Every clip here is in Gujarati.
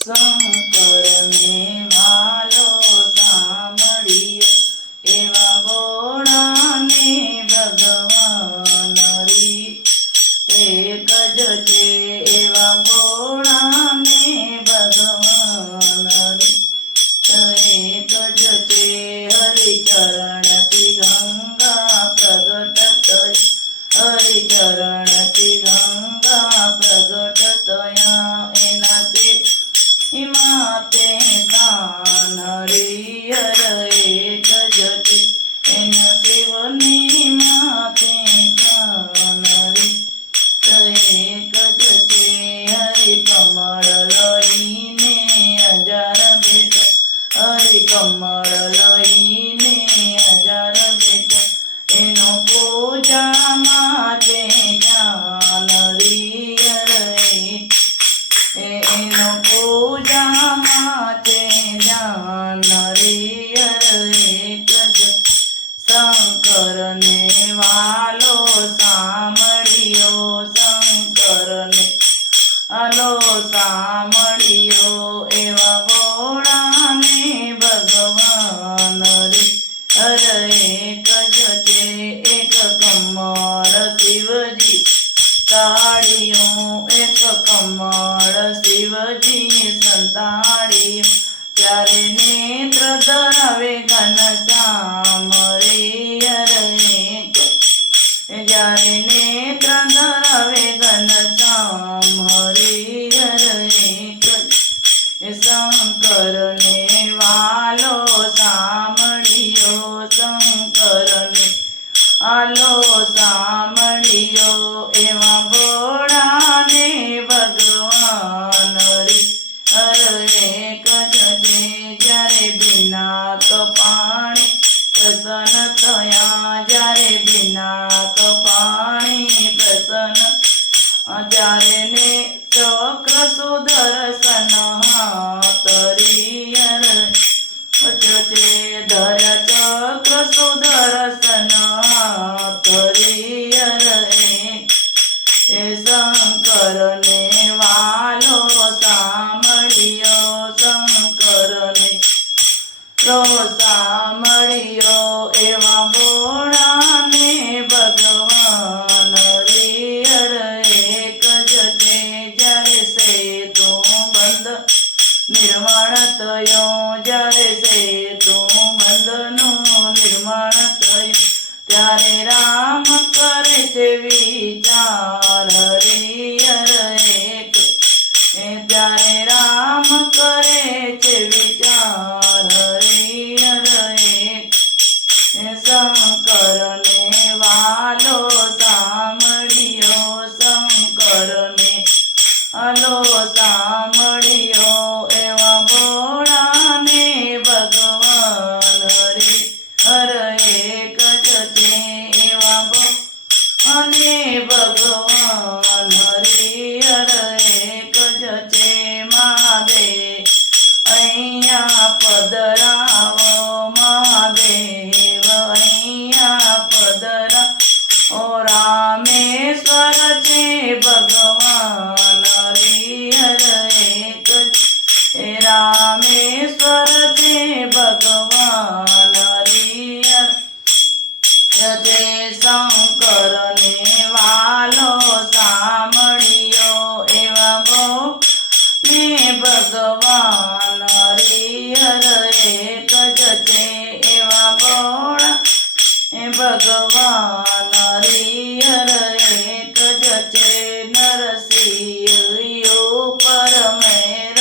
શંકરને વાલો સાંભળ્યો એવા ભોળાને ભગવાન રી એક જ છે એવા ભોળાને ભગવાન રી એક જ છે હરિચરણથી ગંગા પ્રગટ થઈ હરિચરણથી ગંગા પ્રગટ થયા એના માતે તાન હરિહર એક જ છે એના શિવની માતે તાન એક જ છે હરિ કમળ લઈને હજાર બેઠા હરિ કમળ લઈને હજાર બેઠા એનો પૂજા માટે જ્ઞાન હરિહર એનો પૂજા માટે જ્ઞાન હરિહર એક જ શંકરને વાલો સાંભળ્યો શંકરને આલો સાંભળ્યો એવા ભોળાને ભગવાન રે હર એક જ છે એક કમળ શિવજી તાળીયું એક કમળ શિવજી સંતાળ્યું ત્યારે નેત્ર ધરાવે ઘનશ્યામ રે હર એક જ્યારે નેત્ર ધરાવે ઘનશ્યામ હરે હર એક શંકરને વાલો સાંભળ્યો શંકરને આલો સાંભળ્યો એવા ભોળાને ભગવાન રે હર એક જ છે જ્યારે બિના કપાણી પ્રસન્ન થયા જ્યારે બિના કપાણી પ્રસન્ન જ્યારે ને ચક્ર સુદર્શન હાતરિયર છે ધર ચક્ર સુદર્શન હાતરિયર એ શંકરને વાલો સાંભળ્યો શંકરને સાંભળ્યો એવા ભોળાને ભગવાન રે હર એક જ છે જ્યારે સેતુ બંધ નિર્માણ થયો જ્યારે સેતુ બંધનું નિર્માણ થયું ત્યારે રામ કરે છે વિચાર હરિહર એક ત્યારે રામ કરે છે વિચાર હરિહર એક શંકરને વાલો સાંભળ્યો શંકરને આલો સાંભળ્યો એવા ભોળાને ભગવાન રે હર એક જ છે એવા ભોળાને ભગવાન હરિહર એક જ છે મહાદેવ અહીંયા પધરાવો મહાદેવ અહીંયા પધરા ઓ રામેશ્વર છે ભગવાન હરિહર એક એ રામેશ્વર છે ભગવાન હરિહર જય શંકરને વાલો સાંભળ્યો એવા ભોળાને ભગવાન હરિહર એક જ છે એવા ભોળા ભગવાન હરિહર એક જ છે નરસિંહ ઉપર મહેર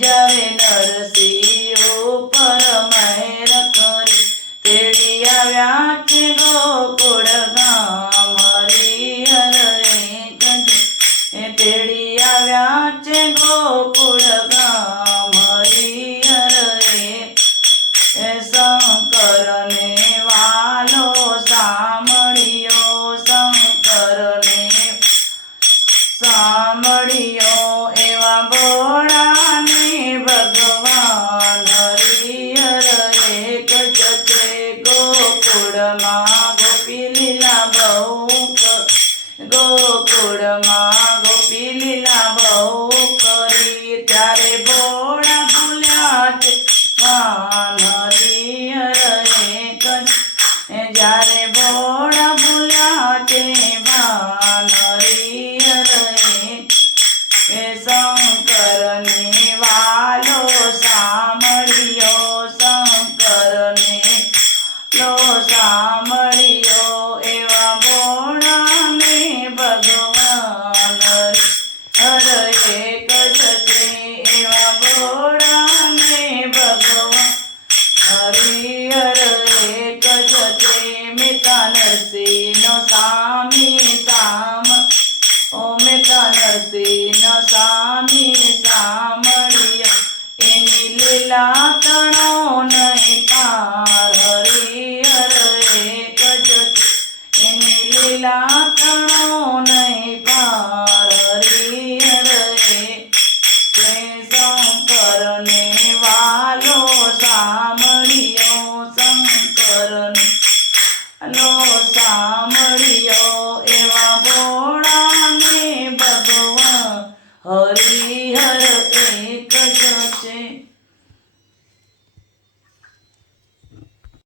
જ્યારે નરસિંહ ઉપર મહેર કરી તેડી આવ્યા છે ગોકુળ ગામ હરિહર એક જ તેડી આવ્યા છે ગોકુળ ગામ હરિહર એક શંકરને વાલો સાંભળ્યો શંકરને સાંભળ્યો એવા ભોળાને ભગવાન હરિહર એક જ છે ગોકુળમાં ગોપી લીલા બહુ ગોકુળમાં ગોપી લીલા બહુ કરી ત્યારે ભોળા ભૂલ્યા છે ભાન હરિહરે એ શંકરને વાલો સાંભળ્યો શંકરને લો સાંભળ્યો એવા ભોળાને ભગવાન હર એક જ છે એવા ભોળાને ભગવાન હરિહર એક જ છે મેતા નરસિંહનો સામી સામ ઓ મેતા નરસિંહનો સામી સાંભળ્યા એની લીલા તણો નહીં પાર હરિહર એક જ છે એની લીલા તણો નહીં પાર હરિહર તે શંકરને વાલો સાંભળ્યો શંકરને લો સાંભળ્યો એવા ભોળાને ભગવાન હરિ